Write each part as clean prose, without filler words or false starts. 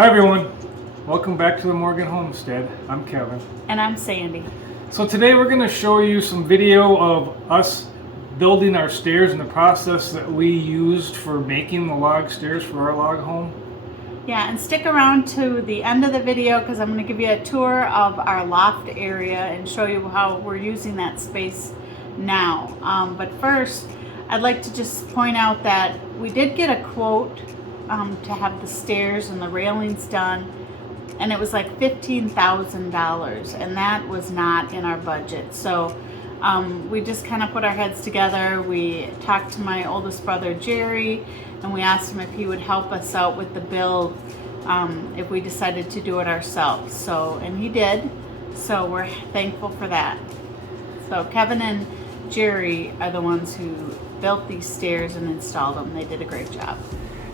Hi everyone, welcome back to the Morgan Homestead. I'm Kevin. And I'm Sandy. So today we're going to show you some video of us building our stairs and the process that we used for making the log stairs for our log home. Yeah, and stick around to the end of the video because I'm going to give you a tour of our loft area and show you how we're using that space now. But first, I'd like to just point out that we did get a quote to have the stairs and the railings done, and it was like $15,000, and that was not in our budget. So we just kind of put our heads together. We talked to my oldest brother Jerry, and we asked him if he would help us out with the build if we decided to do it ourselves. So, and he did. So we're thankful for that. So Kevin and Jerry are the ones who built these stairs and installed them. They did a great job.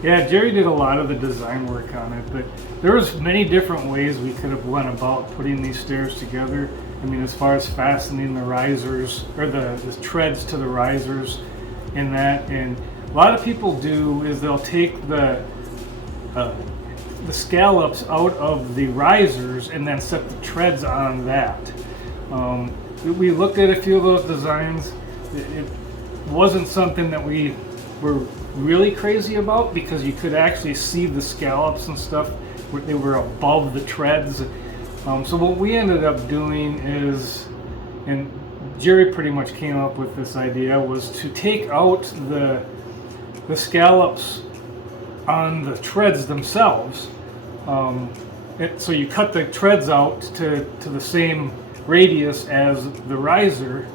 Yeah, Jerry did a lot of the design work on it, but there was many different ways we could have went about putting these stairs together. I mean, as far as fastening the risers or the treads to the risers and that, and a lot of people do is they'll take the scallops out of the risers and then set the treads on that. We looked at a few of those designs. It wasn't something that we were really crazy about because you could actually see the scallops and stuff where they were above the treads. So what we ended up doing is, and Jerry pretty much came up with this idea, was to take out the scallops on the treads themselves. So you cut the treads out to the same radius as the riser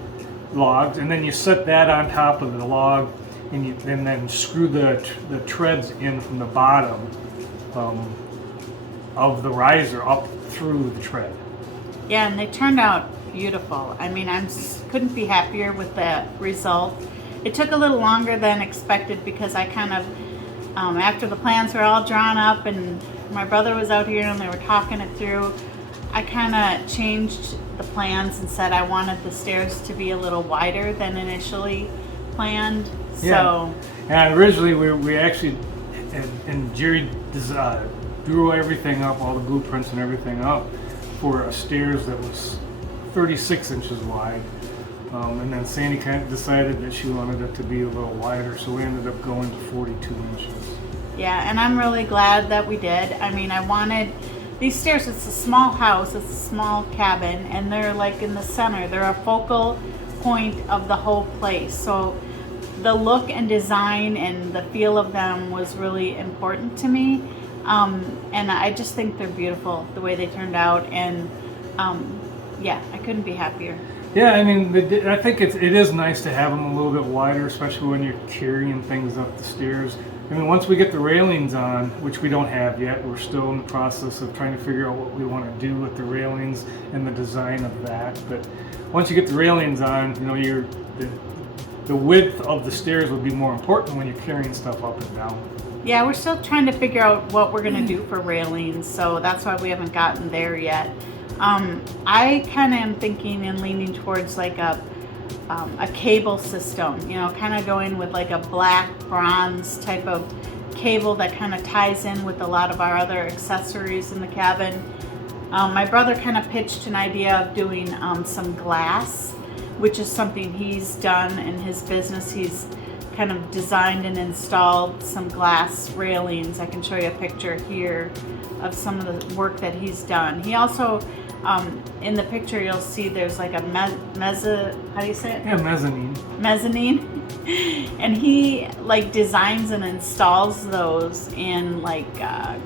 logs, and then you set that on top of the log, and then screw the treads in from the bottom of the riser up through the tread. Yeah, and they turned out beautiful. I mean, couldn't be happier with the result. It took a little longer than expected because I kind of, after the plans were all drawn up and my brother was out here and they were talking it through, I kind of changed the plans and said I wanted the stairs to be a little wider than initially planned. Yeah. And originally we actually, and Jerry drew everything up, all the blueprints and everything up for a stairs that was 36 inches wide. And then Sandy kind of decided that she wanted it to be a little wider, so we ended up going to 42 inches. Yeah, and I'm really glad that we did. I mean, I wanted these stairs. It's a small house, it's a small cabin, and they're like in the center. They're a focal point of the whole place. So the look and design and the feel of them was really important to me. And I just think they're beautiful the way they turned out, and yeah, I couldn't be happier. Yeah, I mean, I think it is nice to have them a little bit wider, especially when you're carrying things up the stairs. I mean, once we get the railings on, which we don't have yet, we're still in the process of trying to figure out what we want to do with the railings and the design of that. But once you get the railings on, you know, the width of the stairs would be more important when you're carrying stuff up and down. Yeah, we're still trying to figure out what we're going to do for railings, so that's why we haven't gotten there yet. I kind of am thinking and leaning towards like a cable system, you know, kind of going with like a black bronze type of cable that kind of ties in with a lot of our other accessories in the cabin. My brother kind of pitched an idea of doing some glass, which is something he's done in his business. He's kind of designed and installed some glass railings. I can show you a picture here of some of the work that he's done. He also, in the picture you'll see there's like a how do you say it? Yeah, mezzanine. Mezzanine. And he like designs and installs those in like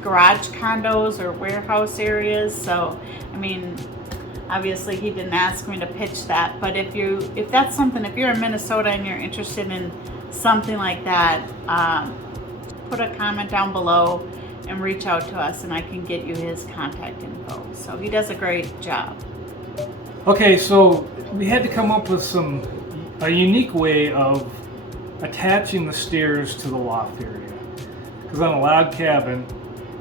garage condos or warehouse areas. So, I mean, obviously he didn't ask me to pitch that, but if that's something, if you're in Minnesota and you're interested in something like that, put a comment down below and reach out to us and I can get you his contact info. So he does a great job. Okay, so we had to come up with a unique way of attaching the stairs to the loft area. Because on a log cabin,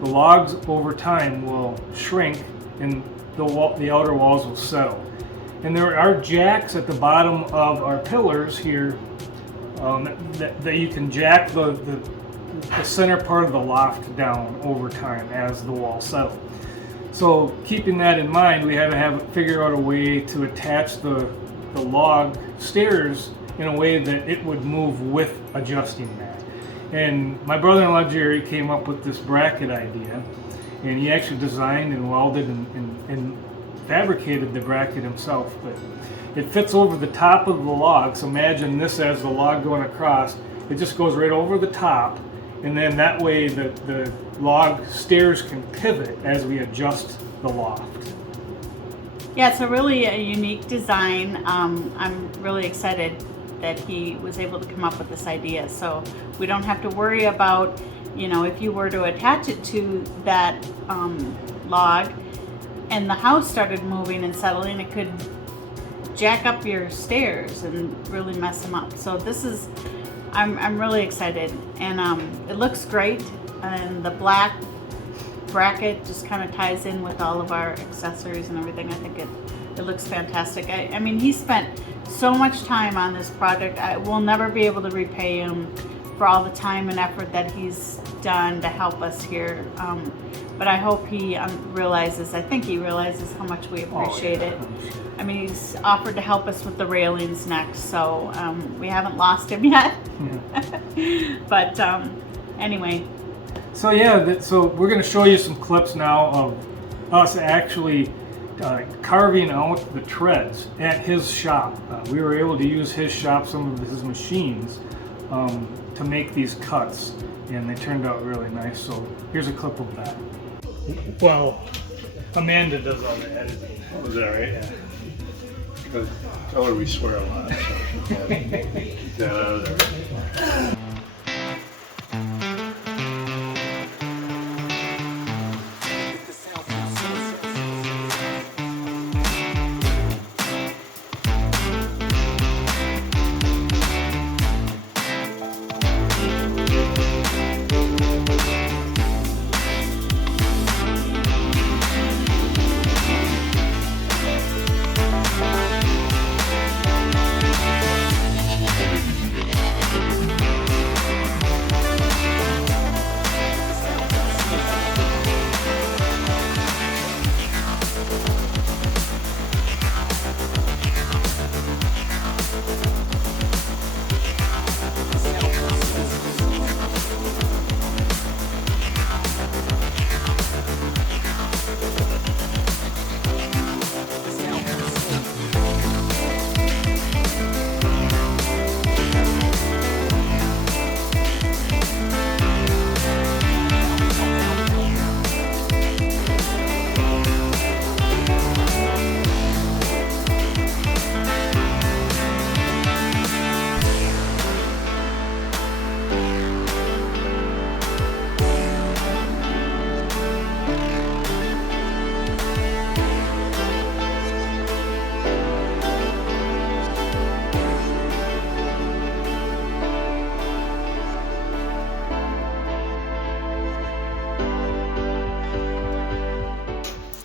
the logs over time will shrink and the outer walls will settle. And there are jacks at the bottom of our pillars here that you can jack the the center part of the loft down over time as the wall settled. So keeping that in mind, we had to figure out a way to attach the log stairs in a way that it would move with adjusting that. And my brother-in-law Jerry came up with this bracket idea, and he actually designed and welded and fabricated the bracket himself. But it fits over the top of the log, so imagine this as the log going across. It just goes right over the top, and then that way the log stairs can pivot as we adjust the loft. Yeah, it's a really unique design. I'm really excited that he was able to come up with this idea, so we don't have to worry about, you know, if you were to attach it to that log and the house started moving and settling, it could jack up your stairs and really mess them up. So this is, I'm really excited, and it looks great, and the black bracket just kind of ties in with all of our accessories and everything. I think it looks fantastic. I mean, he spent so much time on this project. I will never be able to repay him for all the time and effort that he's done to help us here. But I hope he realizes, I think he realizes how much we appreciate it. I mean, he's offered to help us with the railings next, so we haven't lost him yet. But anyway. So yeah, so we're going to show you some clips now of us actually carving out the treads at his shop. We were able to use his shop, some of his machines, to make these cuts, and they turned out really nice. So here's a clip of that. Well, Amanda does all the editing. Oh, is that right? Yeah. Good. Tell her we swear a lot, so keep that out of there.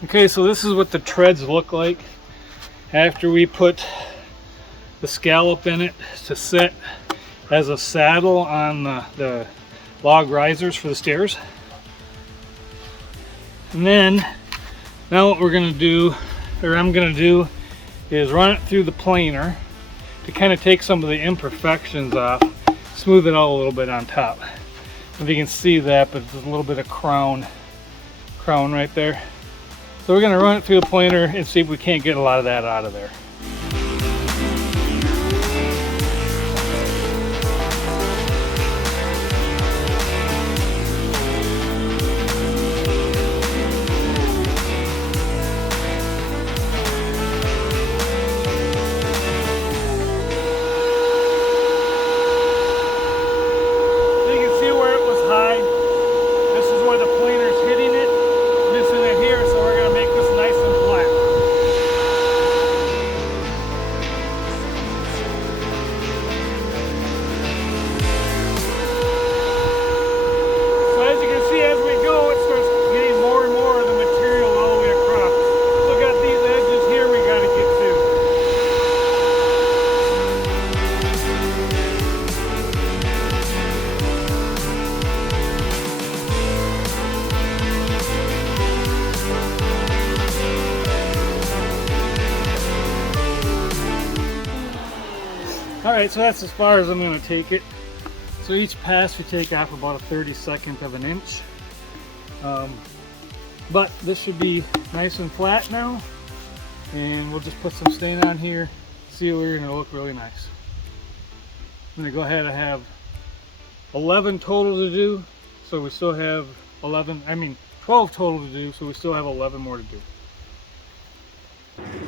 Okay, so this is what the treads look like after we put the scallop in it to sit as a saddle on the log risers for the stairs. And then now what we're going to do, or I'm going to do, is run it through the planer to kind of take some of the imperfections off, smooth it out a little bit on top. If you can see that, but there's a little bit of crown right there. So we're going to run it through the planer and see if we can't get a lot of that out of there. Alright, so that's as far as I'm going to take it. So each pass we take off about a 32nd of an inch. But this should be nice and flat now. And we'll just put some stain on here, sealer, and it'll look really nice. I'm going to go ahead and have 11 total to do. So we still have 12 total to do, so we still have 11 more to do.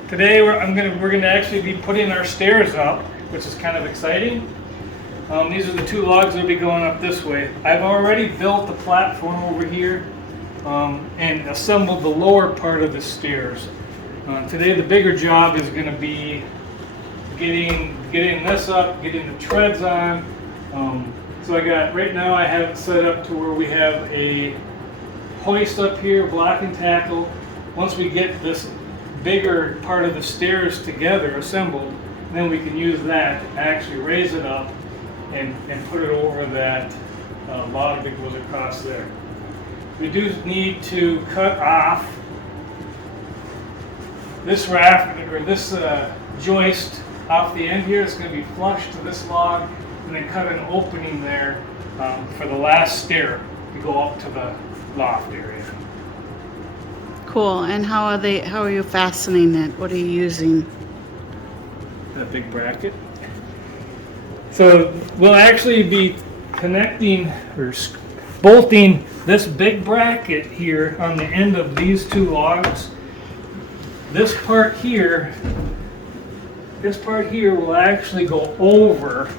Today we're going to actually be putting our stairs up, which is kind of exciting. These are the two logs that will be going up this way. I've already built the platform over here and assembled the lower part of the stairs. Today the bigger job is going to be getting this up, getting the treads on. So right now I have it set up to where we have a hoist up here, block and tackle. Once we get this bigger part of the stairs together, assembled, then we can use that to actually raise it up and put it over that log that goes across there. We do need to cut off this raft, or this joist off the end here. It's going to be flush to this log, and then cut an opening there for the last stair to go up to the loft area. Cool. And how are you fastening it? What are you using? That big bracket. So we'll actually be connecting or bolting this big bracket here on the end of these two logs. This part here will actually go over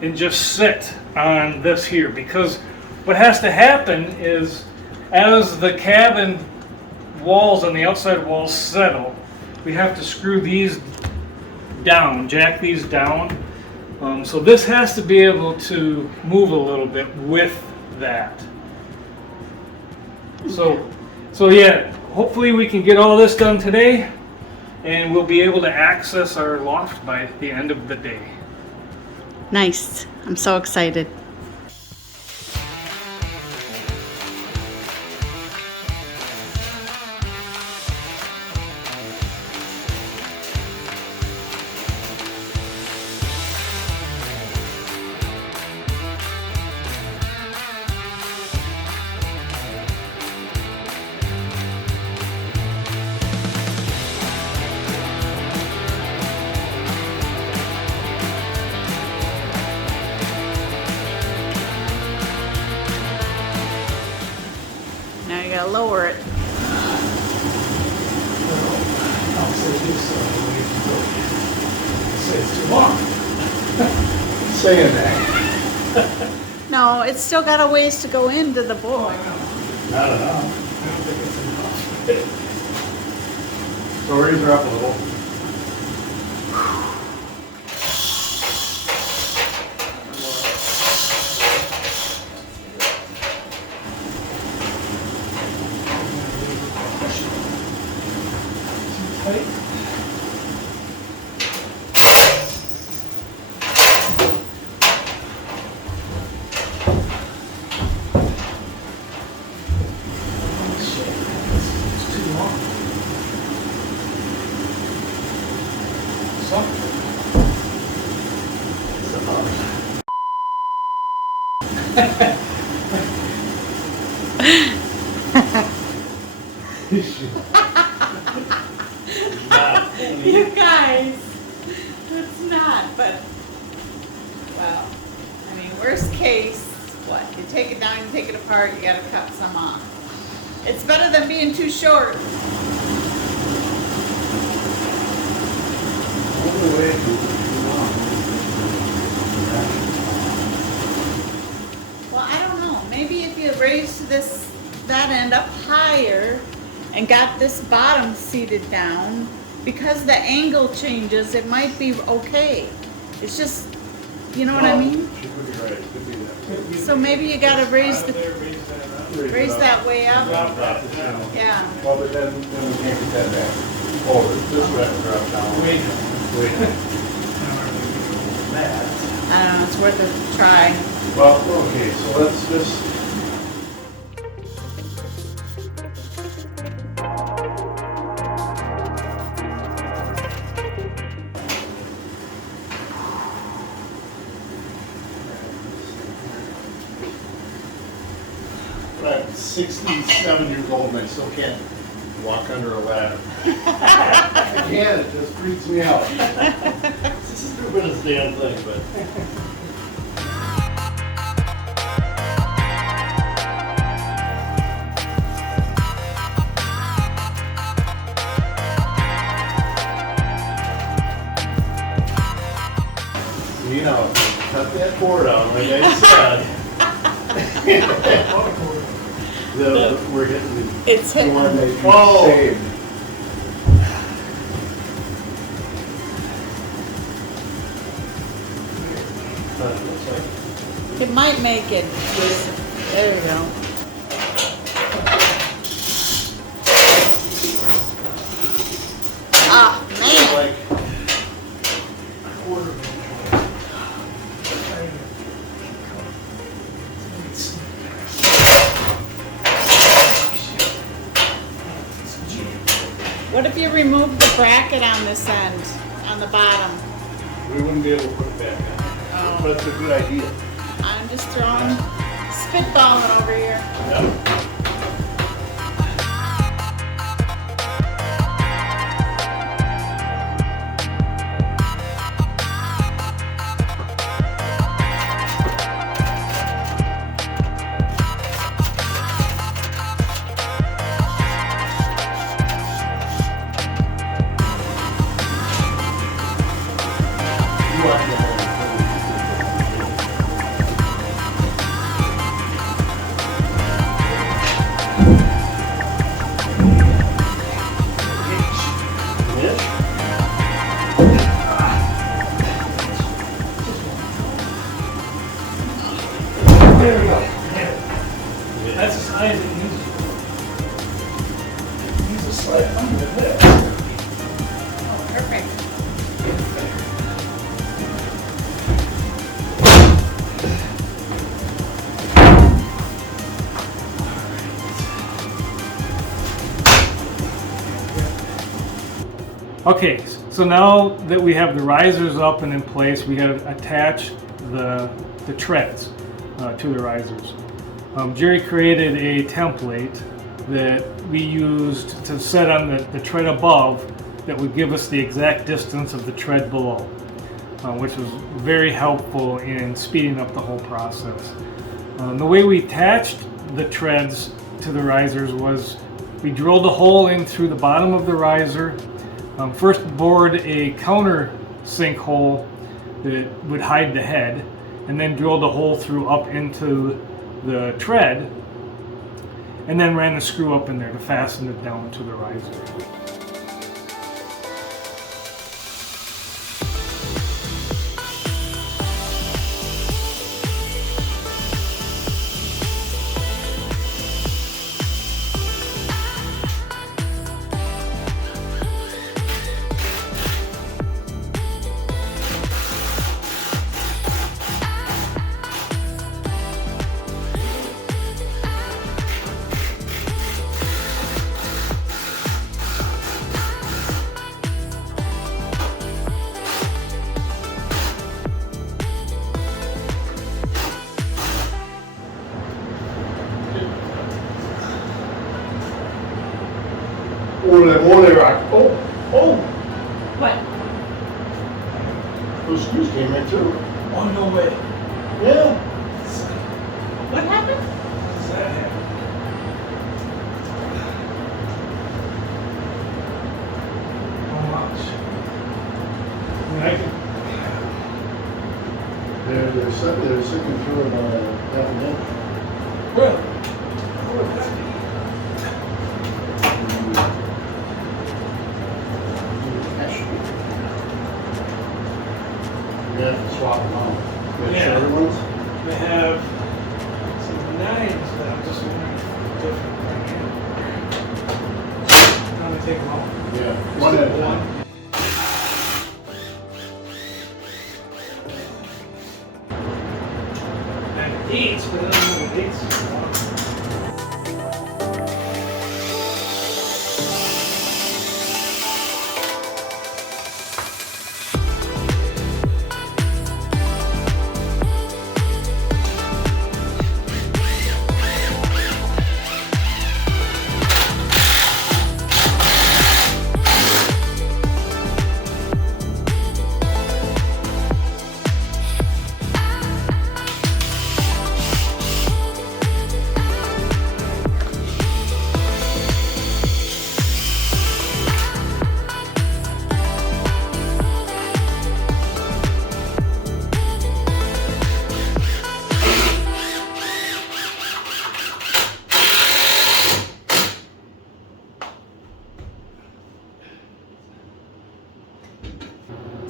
and just sit on this here, because what has to happen is as the cabin walls on the outside walls settle, we have to screw these down, jack these down. So this has to be able to move a little bit with that. So yeah, hopefully we can get all this done today, and we'll be able to access our loft by the end of the day. Nice. I'm so excited. Now you gotta lower it. I'll say this say it's too long. Saying that. No, it's still got a ways to go into the board. Not enough. I don't think it's enough. Stories are up a little. Tight. It's too long. It's about You guys, it's not, but, well, I mean, worst case, what? You take it down, you take it apart, you gotta cut some off. It's better than being too short. Well, I don't know, maybe if you raised that end up higher and got this bottom seated down, because the angle changes, it might be okay. It's just, you know what I mean? She could be right, could be that. So maybe you gotta raise that way up. Drop that. Yeah. Well, but then we can't get that back. Oh, this would have to drop down. Wait. I don't know, it's worth a try. Well, okay, so let's just. 67 years old and I still can't walk under a ladder. I can't, it just freaks me out. It's the stupidest damn thing, but. You know, cut that board out, like I said. We're hitting the. It's hitting. One that you saved. It might make it. There you go. Ah, man. Like, What if you remove the bracket on this end, on the bottom? we wouldn't be able to put it back on. But it's a good idea. I'm just throwing, spitballing over here. Yep. There we go. That's the size it needs. It needs to slide under this. Oh, perfect. Okay, so now that we have the risers up and in place, we got to attach the treads to the risers. Jerry created a template that we used to set on the tread above that would give us the exact distance of the tread below, which was very helpful in speeding up the whole process. The way we attached the treads to the risers was we drilled a hole in through the bottom of the riser. First bored a countersink hole that would hide the head, and then drilled a hole through up into the tread, and then ran the screw up in there to fasten it down to the riser. Ole rock. Oh, What? those screws came in too. Oh, no way. Yeah. What happened? Does that happen? How much? I mean, I can. They're sticking through about half an inch. Really? How would that be? You have to swap them out. You have Yeah. shorter ones? They have some knives that I'm just wondering if they're different right here. How do they take them off? Yeah. One at a time. And dates, but I don't know the dates.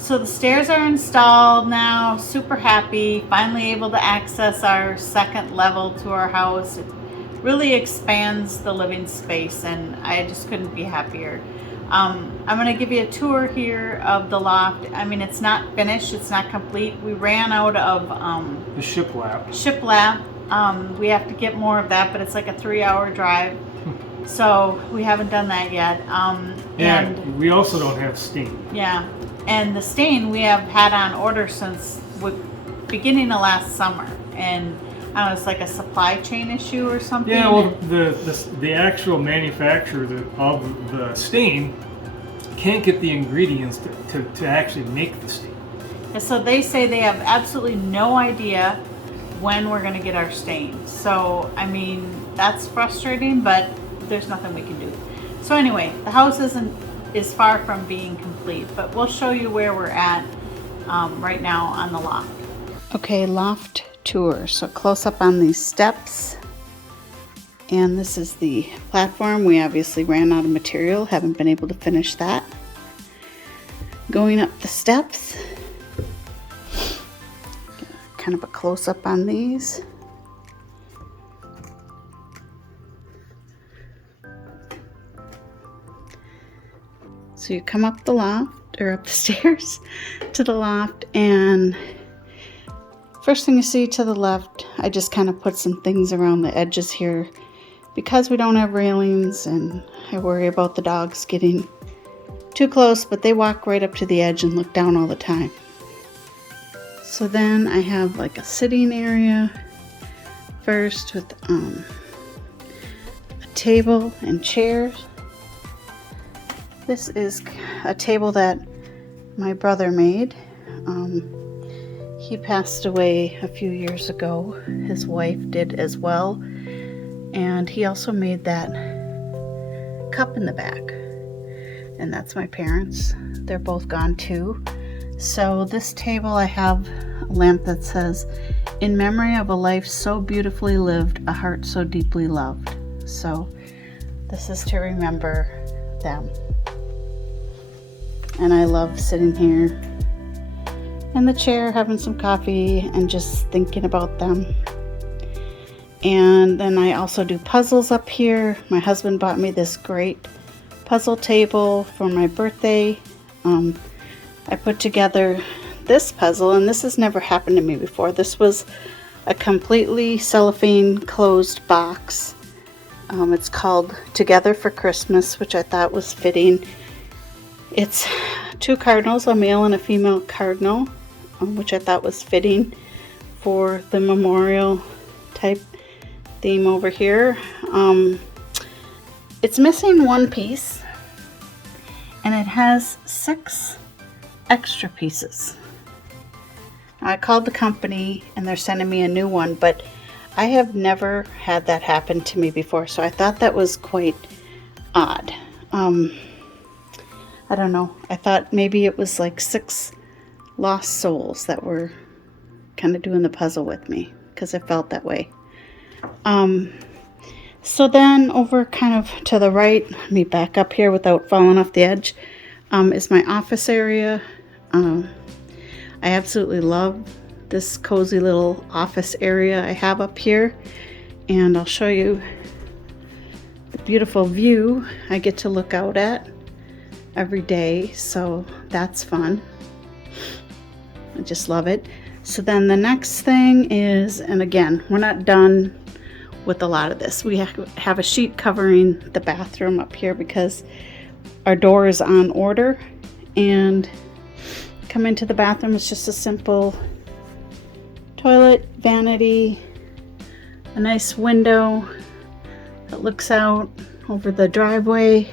So the stairs are installed now, super happy, finally able to access our second level to our house. It really expands the living space and I just couldn't be happier. I'm going to give you a tour here of the loft. I mean, it's not finished, it's not complete. We ran out of The shiplap. shiplap. We have to get more of that, but it's like a 3-hour drive. So we haven't done that yet. And we also don't have steam. Yeah, and the stain we have had on order since beginning of last summer, and I don't know, it's like a supply chain issue or something. Yeah, well, the actual manufacturer of the stain can't get the ingredients to actually make the stain. And so they say they have absolutely no idea when we're going to get our stain. So, I mean, that's frustrating, but there's nothing we can do. So anyway, the house is far from being complete, but we'll show you where we're at right now on the loft. Okay, loft tour. So close up on these steps. And this is the platform. We obviously ran out of material, haven't been able to finish that. Going up the steps. Kind of a close up on these. So you come up the loft, or up the stairs to the loft, and first thing you see to the left, I just kind of put some things around the edges here because we don't have railings and I worry about the dogs getting too close, but they walk right up to the edge and look down all the time. So then I have like a sitting area first with a table and chairs. This is a table that my brother made. He passed away a few years ago. His wife did as well. And he also made that cup in the back. And that's my parents. They're both gone too. So this table, I have a lamp that says, "In memory of a life so beautifully lived, a heart so deeply loved." So this is to remember them. And I love sitting here in the chair having some coffee and just thinking about them. And then I also do puzzles up here. My husband bought me this great puzzle table for my birthday. I put together this puzzle, and this has never happened to me before. This was a completely cellophane closed box. It's called Together for Christmas, which I thought was fitting. It's 2 cardinals, a male and a female cardinal, which I thought was fitting for the memorial type theme over here. It's missing one piece, and it has 6 extra pieces. I called the company and they're sending me a new one, but I have never had that happen to me before, so I thought that was quite odd. I don't know. I thought maybe it was like 6 lost souls that were kind of doing the puzzle with me, because it felt that way. So then over kind of to the right, let me back up here without falling off the edge, is my office area. I absolutely love this cozy little office area I have up here, and I'll show you the beautiful view I get to look out at every day, so that's fun. I just love it. So then the next thing is, and again, we're not done with a lot of this. We have a sheet covering the bathroom up here because our door is on order, and come into the bathroom, it's just a simple toilet, vanity, a nice window that looks out over the driveway.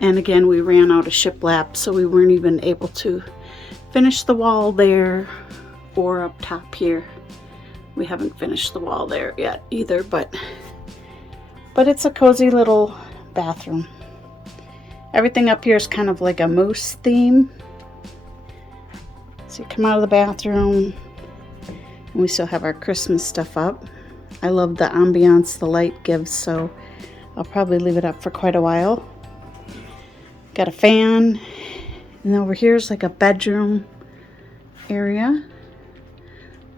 And again, we ran out of shiplap, so we weren't even able to finish the wall there or up top here. We haven't finished the wall there yet either, but it's a cozy little bathroom. Everything up here is kind of like a moose theme. So you come out of the bathroom, and we still have our Christmas stuff up. I love the ambiance the light gives, so I'll probably leave it up for quite a while. Got a fan And over here is like a bedroom area.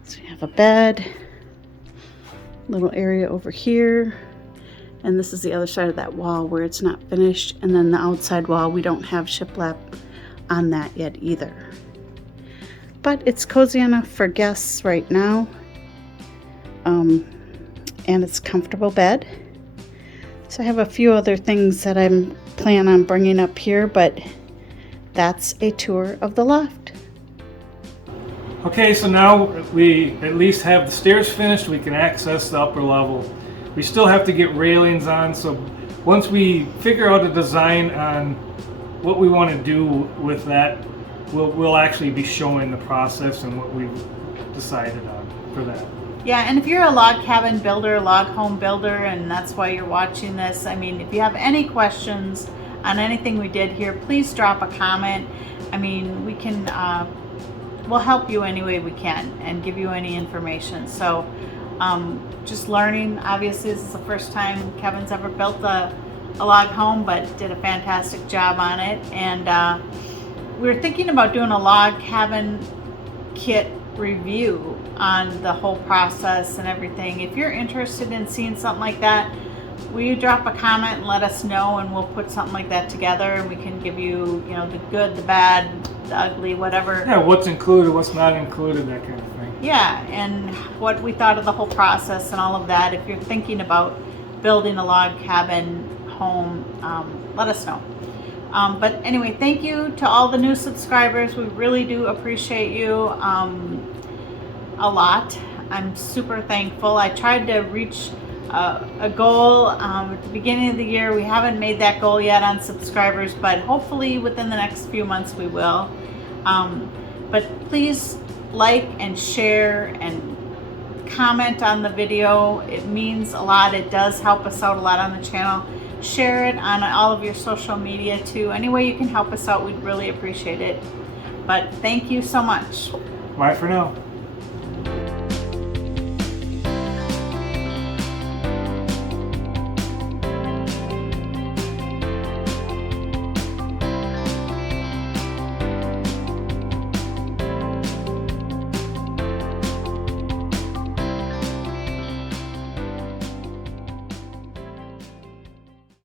So you have a bed, little area over here, and this is the other side of that wall where it's not finished, and then the outside wall, we don't have shiplap on that yet either. But it's cozy enough for guests right now, and it's a comfortable bed. So I have a few other things that I'm planning on bringing up here, but that's a tour of the loft. Okay, so now we at least have the stairs finished. We can access the upper level. We still have to get railings on, so once we figure out a design on what we want to do with that, we'll actually be showing the process and what we've decided on for that. Yeah, and if you're a log cabin builder, log home builder, and that's why you're watching this, I mean, if you have any questions on anything we did here, please drop a comment. I mean, we can, we'll help you any way we can and give you any information. So just learning. Obviously, this is the first time Kevin's ever built a log home, but did a fantastic job on it. And we were thinking about doing a log cabin kit review on the whole process and everything. If you're interested in seeing something like that, will you drop a comment and let us know, and we'll put something like that together, and we can give you, you know, the good, the bad, the ugly, whatever. Yeah, what's included, what's not included, that kind of thing. Yeah, and what we thought of the whole process and all of that. If you're thinking about building a log cabin home, let us know. But anyway, thank you to all the new subscribers. We really do appreciate you a lot. I'm super thankful. I tried to reach a goal at the beginning of the year. We haven't made that goal yet on subscribers, but hopefully within the next few months we will. But please like and share and comment on the video. It means a lot. It does help us out a lot on the channel. Share it on all of your social media too. Any way you can help us out, we'd really appreciate it. But thank you so much. Bye for now.